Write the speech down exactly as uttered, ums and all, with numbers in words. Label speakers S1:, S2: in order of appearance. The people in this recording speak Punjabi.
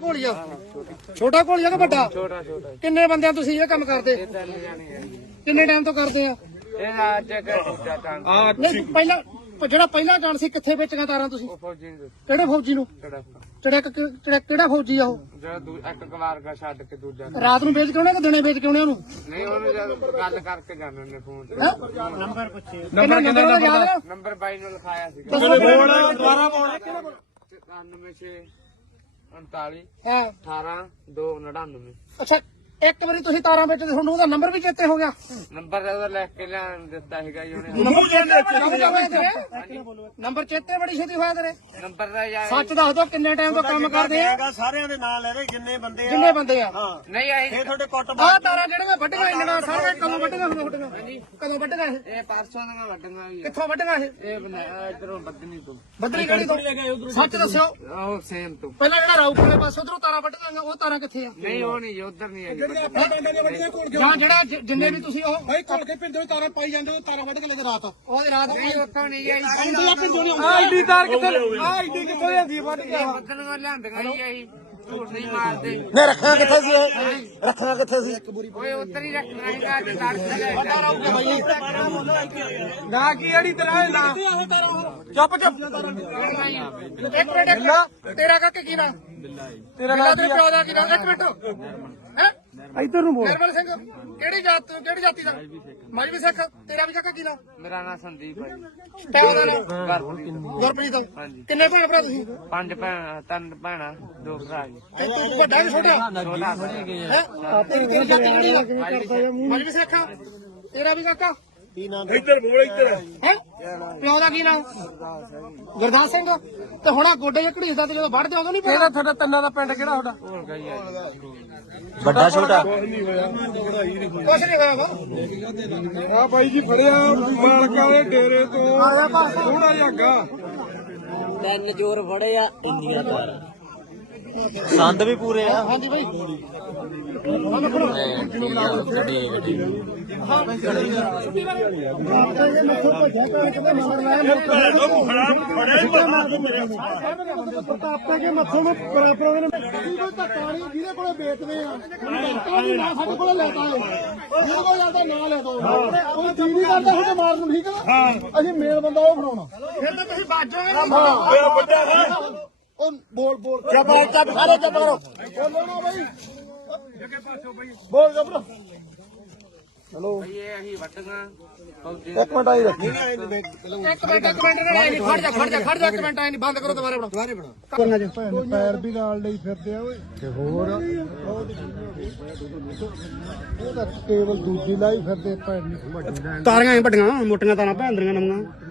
S1: ਘੋਲੀਆ ਛੋਟਾ ਘੋਲੀਆ ਕਿ ਵੱਡਾ?
S2: ਛੋਟਾ ਛੋਟਾ।
S1: ਕਿੰਨੇ ਬੰਦਿਆਂ ਤੁਸੀਂ ਇਹ ਕੰਮ ਕਰਦੇ? ਕਿੰਨੇ ਟਾਈਮ ਤੋਂ ਕਰਦੇ ਆ?
S2: ਇਹ ਅੱਜ ਦੂਜਾ ਟਾਂਗ
S1: ਨਹੀਂ ਪਹਿਲਾਂ ਜਿਹੜਾ ਪਹਿਲਾ ਗਾਣ ਸੀ ਕਿੱਥੇ ਵੇਚੀਆਂ ਤਾਰਾਂ ਤੁਸੀਂ?
S2: ਫੌਜੀ ਨੂੰ
S1: ਕਿਹੜੇ ਫੌਜੀ ਨੂੰ? ਚੜਕ ਕਿਹੜਾ ਫੌਜੀ ਆ ਉਹ?
S2: ਜਿਹੜਾ ਇੱਕ ਕਵਾਰ ਦਾ ਛੱਡ ਕੇ ਦੂਜਾ
S1: ਰਾਤ ਨੂੰ ਵੇਚ ਕੇ ਆਉਣੇ ਕਿ ਦਿਨੇ ਵੇਚ ਕੇ ਆਉਣੇ ਉਹਨੂੰ?
S2: ਨਹੀਂ ਉਹਨੂੰ ਜਦ ਗੱਲ ਕਰਕੇ ਜਾਣੇ ਨੇ ਫੋਨ ਤੇ
S1: ਨੰਬਰ ਪੁੱਛੇ ਨੰਬਰ ਕਿੰਨਾ?
S2: ਨੰਬਰ ਬਾਈ ਨੂੰ ਲਿਖਾਇਆ ਸੀ
S1: ਦੁਬਾਰਾ ਪਾਉਣਾ
S2: ਇਕਾਨਵੇਂ ਛੇ ਉਨਤਾਲੀ
S1: ਹਾਂ
S2: ਅਠਾਰਾਂ ਦੋ ਨੜਿਨਵੇਂ।
S1: ਅੱਛਾ ਇੱਕ ਵਾਰੀ ਤੁਸੀਂ ਤਾਰਾਂ ਵੇਚਦੇ ਤੁਹਾਨੂੰ ਉਹਦਾ ਨੰਬਰ ਵੀ ਚੇਤੇ ਹੋ ਗਿਆ?
S2: ਨੰਬਰ ਉਹਦਾ ਲਿਖ ਕੇ ਲਿਆਣ ਦਿੱਤਾ ਸੀਗਾ ਜੀ ਉਹਨੇ।
S1: ਨੰਬਰ ਚੇਤੇ ਨੰਬਰ ਚੇਤੇ ਬੜੀ ਛੇਤੀ ਹੋਇਆ ਤੇਰੇ।
S2: ਨੰਬਰ ਦਾ ਯਾਰ
S1: ਸੱਚ ਦੱਸ ਦੋ ਕਿੰਨੇ ਟਾਈਮ ਤੋਂ ਕੰਮ ਕਰਦੇ ਆ?
S3: ਸਾਰਿਆਂ ਦੇ ਨਾਂ ਲੈ ਰਹੇ ਜਿੰਨੇ ਬੰਦੇ ਆ
S1: ਜਿੰਨੇ ਬੰਦੇ ਆ
S2: ਨਹੀਂ ਆਈ
S3: ਇਹ ਤੁਹਾਡੇ ਕੁੱਟ
S1: ਆਹ ਤਾਰਾਂ ਜਿਹੜੀਆਂ ਵੱਢੀਆਂ ਇੰਨੀਆਂ ਸਾਰੀਆਂ ਕਦੋਂ ਵੱਢੀਆਂ ਹੁੰਦੀਆਂ ਤੁਹਾਡੀਆਂ? ਕਦੋਂ ਵੱਢੀਆਂ ਇਹ?
S2: ਇਹ ਪਰਸੋਂ ਦੀਆਂ ਵੱਡੀਆਂ ਵੀ
S1: ਕਿੱਥੋਂ ਵੱਢੀਆਂ ਇਹ?
S2: ਇਹ ਬਣਾਇਆ ਇਧਰੋਂ ਬੱਦਨੀ ਤੋਂ
S1: ਬੱਦਰੀ ਗਲੀ ਤੋਂ? ਸੱਚ ਦੱਸਿਓ
S2: ਉਹ ਸੇਮ ਤੋਂ।
S1: ਪਹਿਲਾਂ ਜਿਹੜਾ ਰਾਊ ਵਾਲੇ ਪਾਸੇ ਉਧਰੋਂ ਤਾਰਾਂ ਵੱਢੀਆਂ ਉਹ ਤਾਰਾਂ ਕਿੱਥੇ ਆ?
S2: ਨਹੀਂ ਉਹ ਨਹੀਂ ਉਧਰ ਨਹੀਂ ਆਈ
S1: ਜਾਂ ਜਿਹੜਾ ਜਿ- ਜਿੰਨੇ ਵੀ ਤੁਸੀਂ ਉਹ ਭਾਈ ਘੋਲ ਕੇ ਪਿੰਡੋਂ ਤਾਰਾਂ ਪਾਈ ਜਾਂਦੇ ਉਹ ਤਾਰਾਂ ਵੱਢ ਕੇ ਲੈ ਕੇ ਰਾਤ ਉਹ ਰਾਤ
S2: ਨਹੀਂ ਉੱਥੋਂ ਨਹੀਂ ਆਈ
S1: ਪਿੰਡੋਂ ਨਹੀਂ
S2: ਆ ਆਈਡੀ ਤਾਰ ਕਿੱਥੇ ਆ ਆਈਡੀ ਕਿੱਥੋਂ ਲਿਆਂਦੀ ਵੱਢ ਕੇ ਬੱਦਨੀਆਂ ਲਿਆਂਦੀਆਂ ਜੀ ਆਈ ਝੂਠ ਨਹੀਂ ਮਾਰਦੇ।
S3: ਨੇ ਰੱਖਣਾ ਕਿੱਥੇ ਸੀ ਇਹ ਰੱਖਣਾ ਕਿੱਥੇ ਸੀ
S2: ਓਏ ਉੱਧਰ ਹੀ ਰੱਖਣਾ ਸੀਗਾ ਅੱਜ ਤਾਰ ਤੇ ਲੈ
S1: ਨਾ ਕੀ ਅੜੀ ਤੇਰਾ ਨਾ ਚੁੱਪ ਚੁੱਪ ਇੱਕ ਮਿੰਟ ਇੱਕ ਤੇਰਾ ਕਾਕੇ ਕੀ ਨਾ ਤੇਰਾ ਨਾ ਤੇਰੇ ਪਿਓ ਦਾ ਕੀ ਨਾ ਇੱਕ ਮਿੰਟ ਹੈ ਇੱਧਰ ਨੂੰ ਬੋਲ ਨਿਰਮਲ ਸਿੰਘ ਕਿਹੜੀ ਜਾਤ ਕਿਹੜੀ ਜਾਤੀ ਦਾ? ਮਜਬੀ ਸਿੱਖ। ਤੇਰਾ ਵੀ ਕਾਕਾ ਕੀ ਨਾ?
S2: ਮੇਰਾ ਨਾਮ ਸੰਦੀਪ ਹੈ ਜੀ।
S1: ਪਿਓ ਦਾ ਨਾਮ
S2: ਗੁਰਪ੍ਰੀਤ।
S1: ਗੁਰਪ੍ਰੀਤ।
S2: ਹਾਂਜੀ।
S1: ਕਿੰਨੇ ਭੈਣ ਭਰਾ ਤੁਸੀਂ?
S2: ਪੰਜ ਭੈਣ ਤਿੰਨ ਭੈਣਾਂ ਦੋ ਭਰਾ ਜੀ।
S1: ਤੇ ਤੂੰ ਵੱਡਾ ਕਿ ਛੋਟਾ
S2: ਛੋਟਾ
S1: ਹੈ? ਤੇਰੀ ਤੇਰੀ ਜਾਤੀ ਕਿਹੜੀ ਆ? ਮਜਬੀ ਸਿੱਖ। ਤੇਰਾ ਵੀ ਕਾਕਾ
S3: ਇੱਧਰ ਬੋਲ ਇੱਧਰ
S1: ਹੈ? ਪਿਓ ਦਾ ਕੀ ਨਾਮ? ਗੁਰਦਾਸ ਸਿੰਘ। ਤੇ ਹੁਣ ਆ ਗੋਡੇ ਜਾਂ ਘੜੀਸਦਾ ਤੇ ਜਦੋਂ ਵੱਢਦੇ ਉਦੋਂ ਨਹੀਂ ਪਤਾ? ਤੁਹਾਡਾ ਤਿੰਨਾਂ ਦਾ ਪਿੰਡ ਕਿਹੜਾ ਤੁਹਾਡਾ?
S2: ਹੋਰ ਗਈ ਆ
S3: ਵੱਡਾ ਛੋਟਾ
S1: ਕੁਛ ਨਹੀਂ ਹੋਇਆ ਵਾ।
S4: ਆ ਬਾਈ ਜੀ ਫੜਿਆ ਮਾਲਕਾਂ ਦੇ ਡੇਰੇ ਤੋਂ
S1: ਆਇਆ ਬਸ
S4: ਥੋੜਾ ਜਿਹਾ ਅੱਗਾ
S3: ਤਿੰਨ ਜੋਰ ਫੜੇ ਆ ਇੰਨੀਆਂ ਤਾਰਾਂ ਸੰਦ ਵੀ ਪੂਰੇ ਆ
S1: ਹਾਂਜੀ ਬਾਈ
S3: ਗੱਡੀ ਗੱਡੀ
S1: ਪ੍ਰਤਾਪੇ ਕੇ ਮੱਥੋਂ ਨੂੰ ਬਰਾਬਰ ਨੇ ਕੋਈ ਧੱਕਾ ਨਹੀਂ ਜਿਹਦੇ ਕੋਲੇ ਵੇਚਦੇ ਆ ਨਾ ਸਾਡੇ ਕੋਲੇ ਲੈਤਾ ਹੈ ਜਿਹਦੇ ਕੋਲ ਜਾਂਦਾ ਨਾ ਲੈ ਦੋ ਉਹ ਜੀ ਨਹੀਂ ਕਰਦਾ ਹੁਣ ਮਾਰਨ ਨੂੰ ਠੀਕ ਹੈ ਅਸੀਂ ਮੇਲ ਬੰਦਾ ਉਹ ਬਣਾਉਣਾ ਫਿਰ ਤਾਂ ਤੁਸੀਂ ਬਾਜੋਗੇ ਨਾ ਵੱਡਾ ਹੈ ਉਹ ਬੋਲ ਬੋਲ ਚੱਪ ਚੱਪ ਸਾਰੇ ਚੱਪ ਕਰੋ ਬੋਲੋ ਨਾ ਬਾਈ ਬੋਲ ਜਬਰ
S2: ਹੈਲੋ ਇਹ ਅਸੀਂ ਵੱਟੀਆਂ ਫੌਜੀ
S1: ਇੱਕ ਮਿੰਟ ਆਈ ਰੱਖੀ ਇੱਕ ਮਿੰਟ ਇੱਕ ਮਿੰਟ ਨਹੀਂ ਖੜ ਜਾ ਖੜ ਜਾ ਖੜ ਜਾ ਇੱਕ ਮਿੰਟ ਆਈ ਨਹੀਂ ਬੰਦ ਕਰੋ ਦੁਬਾਰੇ ਬਣਾ ਦੁਬਾਰੇ ਬਣਾ ਕਰਨਾ ਜੇ ਭੈਣ ਪੈਰ ਵੀ ਨਾਲ ਲਈ ਫਿਰਦੇ ਆ ਓਏ ਤੇ ਹੋਰ ਉਹ ਤਾਂ ਕੇਵਲ ਦੂਜੀ ਲਾਈ ਫਿਰਦੇ ਭੈਣ ਤਾਰੀਆਂ ਵੱਡੀਆਂ ਮੋਟੀਆਂ ਤਾਰਾਂ ਭੈਣ ਦੀਆਂ ਨਵੀਆਂ